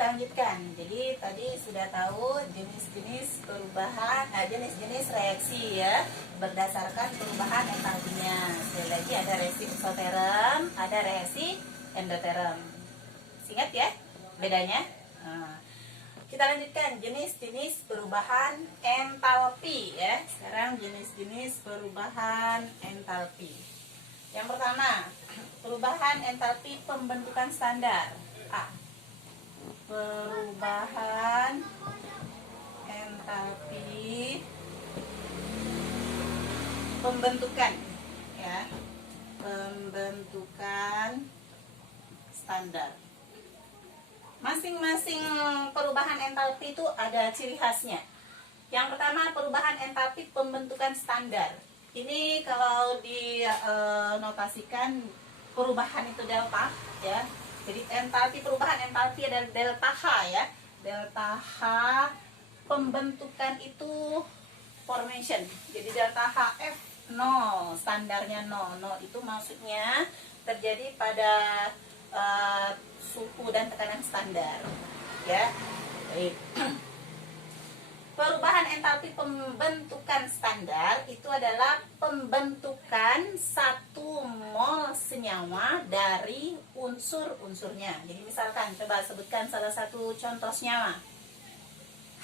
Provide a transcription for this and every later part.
kita lanjutkan. Jadi tadi sudah tahu jenis-jenis perubahan, jenis-jenis reaksi ya, berdasarkan perubahan entalpinya. Sekali lagi ada reaksi eksoterm, ada reaksi endoterm. Ingat ya bedanya? Kita lanjutkan jenis-jenis perubahan entalpi ya. Sekarang jenis-jenis perubahan entalpi. Yang pertama, perubahan entalpi pembentukan standar. A. Perubahan entalpi pembentukan ya. Pembentukan standar. Masing-masing perubahan entalpi itu ada ciri khasnya. Yang pertama, perubahan entalpi pembentukan standar. Ini kalau dinotasikan perubahan itu delta ya. Jadi perubahan entalpi adalah delta H ya. Delta H, pembentukan itu formation. Jadi delta HF 0, standarnya 0. 0 itu maksudnya terjadi pada suhu dan tekanan standar ya. Baik. Perubahan entalpi pembentukan standar itu adalah pembentukan 1 mol senyawa dari unsur-unsurnya. Jadi misalkan coba sebutkan salah satu contoh senyawa.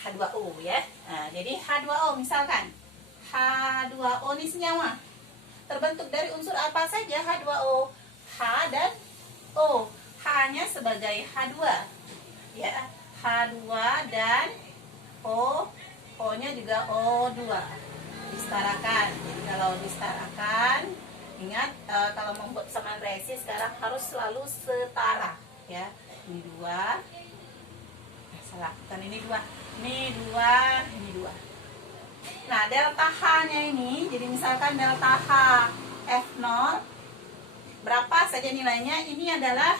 H2O ya. Nah, jadi H2O misalkan. H2O ini senyawa. Terbentuk dari unsur apa saja H2O? H dan O. H-nya sebagai H2. Ya, H2 dan O. O-nya juga O2. Disetarakan. Jadi kalau disetarakan, ingat kalau membuat persamaan reaksi sekarang harus selalu setara ya. Ini 2. Salah, bukan ini 2. Ini 2, ini 2. Nah, delta H-nya ini, jadi misalkan delta H F0 berapa saja nilainya, ini adalah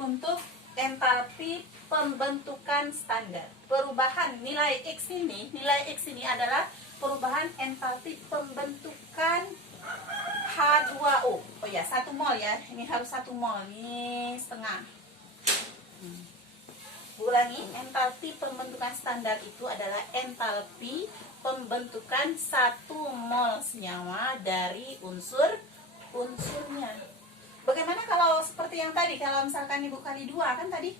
untuk entalpi pembentukan standar. Perubahan nilai X ini adalah perubahan entalpi pembentukan H2O. Oh ya, 1 mol ya. Ini harus 1 mol. Ini setengah. Ulangi, entalpi pembentukan standar itu adalah entalpi pembentukan 1 mol senyawa dari unsur-unsurnya. Bagaimana kalau seperti yang tadi, kalau misalkan ibu kali 2 kan tadi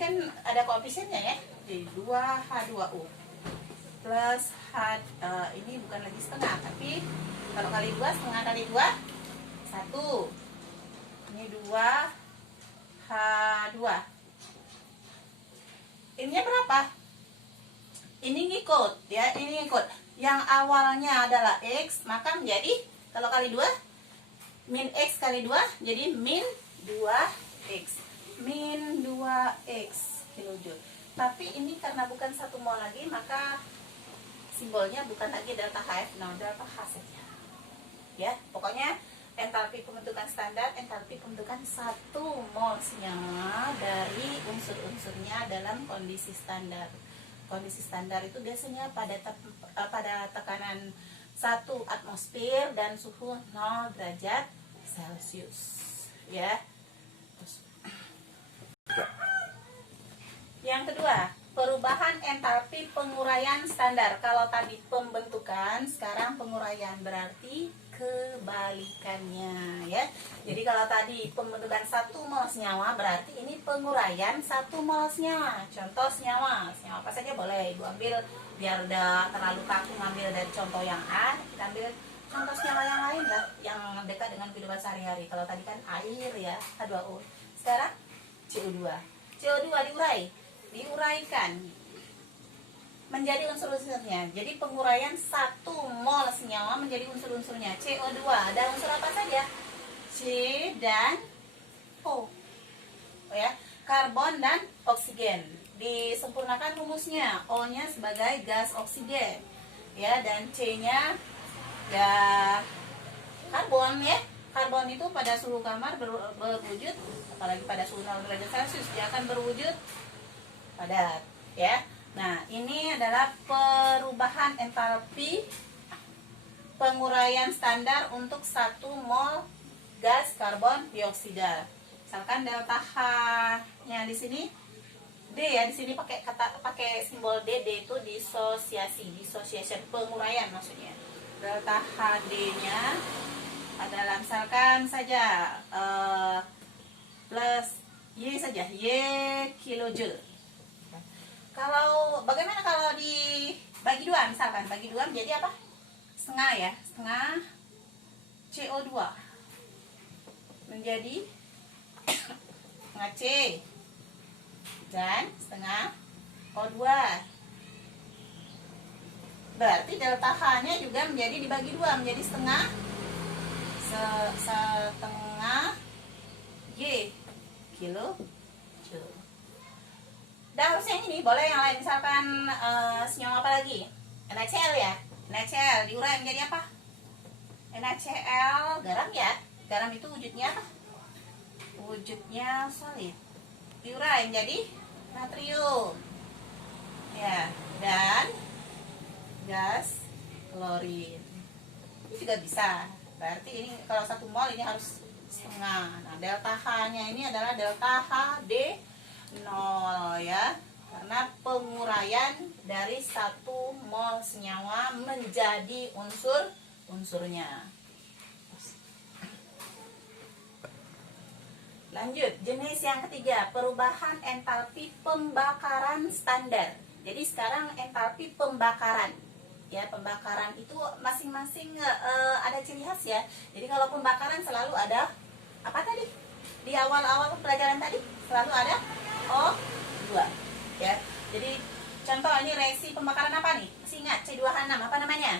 kan ada koefisiennya ya. Jadi 2H2O plus ini bukan lagi setengah, tapi kalau kali 2, setengah kali 2 1. Ini 2H2. Ininya berapa? Ini ngikut ya, ini ngikut. Yang awalnya adalah X, maka menjadi kalau kali 2 min X kali 2 jadi min 2X. Min 2X kilojoule. Tapi ini karena bukan 1 mol lagi, maka simbolnya bukan lagi delta HF, delta H saja. Ya, pokoknya entalpi pembentukan standar, entalpi pembentukan 1 mol senyawa dari unsur-unsurnya dalam kondisi standar. Kondisi standar itu biasanya pada tekanan 1 atmosfer dan suhu 0 derajat Celcius ya. Yang kedua, perubahan entalpi penguraian standar. Kalau tadi pembentukan, sekarang penguraian, berarti kebalikannya ya. Jadi kalau tadi pembentukan 1 mol senyawa, berarti ini penguraian 1 mol senyawa. Contoh senyawa apa saja boleh Ibu ambil, biar udah terlalu kaku ngambil dari contoh yang A, kita ambil contoh senyawa yang lain lah, yang dekat dengan kehidupan sehari-hari. Kalau tadi kan air ya, H2O. Sekarang CO2. CO2 diuraikan menjadi unsur-unsurnya. Jadi penguraian 1 mol senyawa menjadi unsur-unsurnya. CO2 ada unsur apa saja? C dan O. Oh ya, karbon dan oksigen. Disempurnakan rumusnya. O-nya sebagai gas oksigen. Ya, dan C-nya ya karbon ya. Karbon itu pada suhu kamar berwujud, apalagi pada suhu 0 derajat Celcius, dia akan berwujud padat ya. Nah, ini adalah perubahan entalpi penguraian standar untuk 1 mol gas karbon dioksida. Misalkan delta H nya di sini D ya, di sini pakai simbol D. D itu dissociation, penguraian maksudnya. Delta HD-nya adalah misalkan saja plus Y saja, Y kilojoule. Kalau bagaimana kalau dibagi dua, misalkan bagi dua menjadi apa? Setengah ya, setengah CO2 menjadi setengah C dan setengah O2. Berarti delta H-nya juga menjadi dibagi dua, menjadi setengah Y kilojoule. Dan harusnya ini boleh yang lain, misalkan senyawa apa lagi? NaCl ya. NaCl diurai menjadi apa? NaCl garam ya. Garam itu wujudnya apa? Wujudnya solid. Diurai menjadi natrium. Ya, dan gas klorin. Ini juga bisa. Berarti ini kalau 1 mol ini harus setengah. Nah, delta H-nya ini adalah delta HD 0 ya. Karena penguraian dari 1 mol senyawa menjadi unsurnya. Lanjut, jenis yang ketiga, perubahan entalpi pembakaran standar. Jadi sekarang entalpi pembakaran. Ya, pembakaran itu masing-masing ada ciri khas ya. Jadi kalau pembakaran selalu ada apa tadi? Di awal-awal pelajaran tadi selalu ada O2 ya. Jadi contoh ini reaksi pembakaran apa nih? Masih ingat C2H6 apa namanya?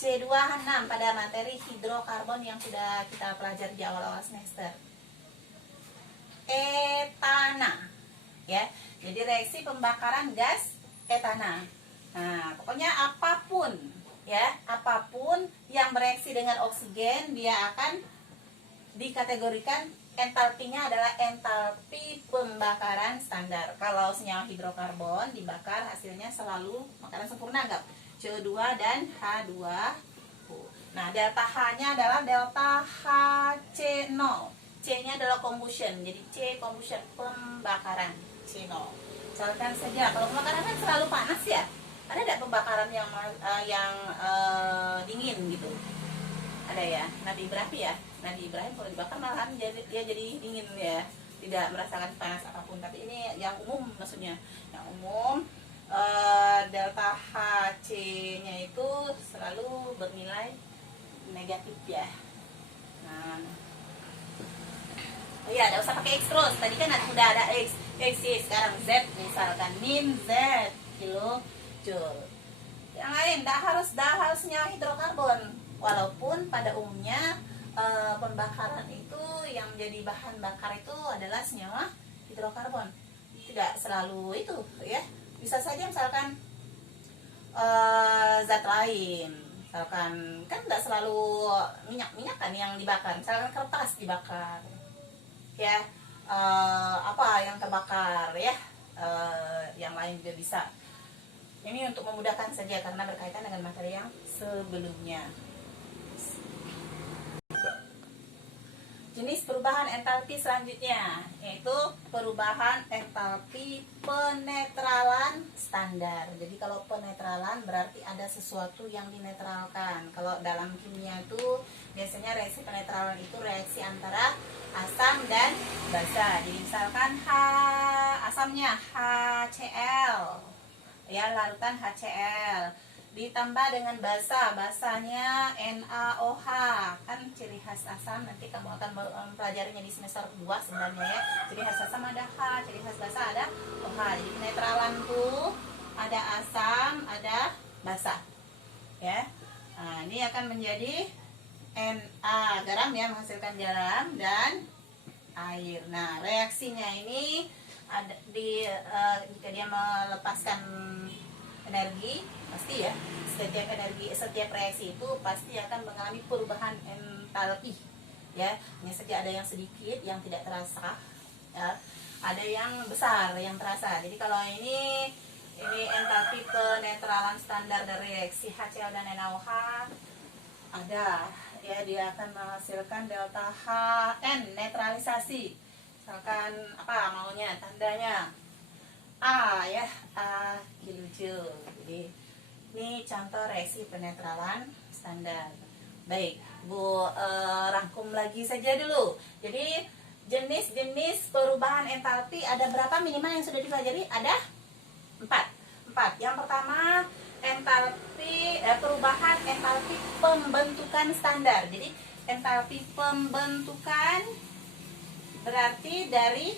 C2H6 pada materi hidrokarbon yang sudah kita pelajari di awal-awal semester. Etana ya. Jadi reaksi pembakaran gas etana. Nah, pokoknya apapun ya, apapun yang bereaksi dengan oksigen dia akan dikategorikan entalpinya adalah entalpi pembakaran standar. Kalau senyawa hidrokarbon dibakar hasilnya selalu makanan sempurna enggak? CO2 dan H2O. Nah, delta H-nya adalah delta HC0. C-nya adalah combustion. Jadi C combustion, pembakaran, C0. Misalkan saja kalau pembakaran kan selalu panas ya. Ada tidak pembakaran yang dingin gitu? Ada ya, nadi Ibrahim ya. Nadi Ibrahim kalau dibakar malahan dia jadi dingin ya, tidak merasakan panas apapun. Tapi ini yang umum maksudnya, yang umum delta HC-nya itu selalu bernilai negatif ya. Nah, oh iya, tidak usah pakai X terus. Tadi kan sudah ada X, Y, sekarang Z misalkan min Z kilojoule. Yang lain dah harus senyawa hidrokarbon. Walaupun pada umumnya pembakaran itu yang menjadi bahan bakar itu adalah senyawa hidrokarbon. Tidak selalu itu ya. Bisa saja misalkan zat lain. Misalkan kan tidak selalu minyak kan yang dibakar. Misalkan kertas dibakar. Ya, apa yang terbakar ya. Yang lain juga bisa. Ini untuk memudahkan saja karena berkaitan dengan materi yang sebelumnya. Jenis perubahan entalpi selanjutnya yaitu perubahan entalpi penetralan standar. Jadi kalau penetralan berarti ada sesuatu yang dinetralkan. Kalau dalam kimia itu biasanya reaksi penetralan itu reaksi antara asam dan basa. Jadi misalkan asamnya HCl ya, larutan HCl ditambah dengan basanya NaOH, kan ciri khas asam. Nanti kamu akan mempelajarinya di semester 2 sebenarnya ya. Ciri khas asam ada H, ciri khas basa ada OH. Jadi penetralan tuh ada asam, ada basa ya. Nah, ini akan menjadi Na, garam ya, menghasilkan garam dan air. Nah, reaksinya ini ada jika dia melepaskan energi, pasti ya setiap reaksi itu pasti akan mengalami perubahan entalpi ya. Hanya saja ada yang sedikit yang tidak terasa ya, ada yang besar yang terasa. Jadi kalau ini entalpi penetralan standar dari reaksi HCl dan NaOH ada ya, dia akan menghasilkan delta HN netralisasi. misalkan apa maunya tandanya A ya, A kilujul. Jadi ini contoh reaksi penetralan standar. Baik, Bu rangkum lagi saja dulu. Jadi jenis-jenis perubahan entalpi ada berapa minimal yang sudah dipelajari? Ada 4. Yang pertama perubahan entalpi pembentukan standar. Jadi entalpi pembentukan berarti dari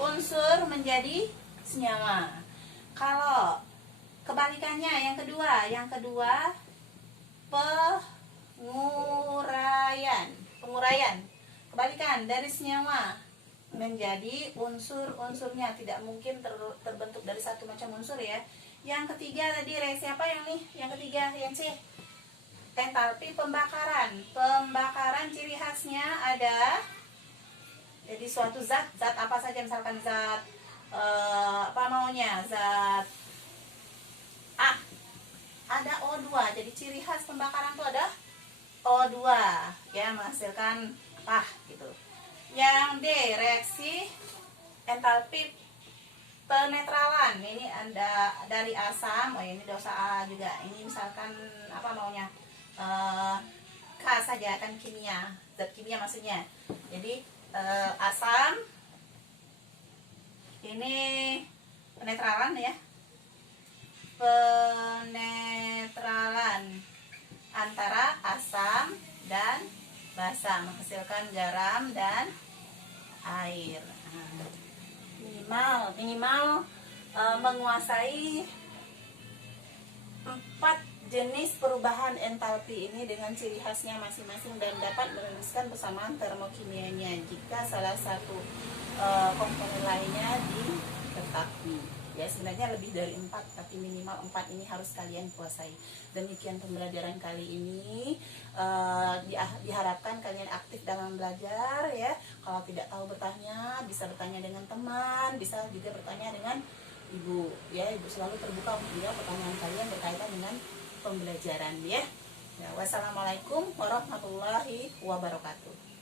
unsur menjadi senyawa. Kalau kebalikannya yang kedua penguraian kebalikan dari senyawa menjadi unsur-unsurnya, tidak mungkin terbentuk dari satu macam unsur ya. Yang ketiga tadi reaksi apa yang ketiga yang C, entalpi pembakaran ciri khasnya ada, jadi suatu zat apa saja, misalkan zat zat A ada O2, jadi ciri khas pembakaran itu ada O2 ya, menghasilkan gitu. Yang D reaksi entalpi penetralan, ini ada dari asam, ini dosa A juga, ini misalkan K saja kan kimia, zat kimia maksudnya. Jadi asam ini penetralan ya, penetralan antara asam dan basa menghasilkan garam dan air. Minimal menguasai 4 jenis perubahan entalpi ini dengan ciri khasnya masing-masing dan dapat menuliskan persamaan termokimianya jika salah satu komponen lainnya diketahui. Ya sebenarnya lebih dari 4, tapi minimal 4 ini harus kalian kuasai. Demikian pembelajaran kali ini. Diharapkan kalian aktif dalam belajar ya. Kalau tidak tahu bertanya, bisa bertanya dengan teman, bisa juga bertanya dengan ibu ya. Ibu selalu terbuka untuk menjawab pertanyaan kalian berkaitan dengan pembelajaran ya. Wassalamualaikum warahmatullahi wabarakatuh.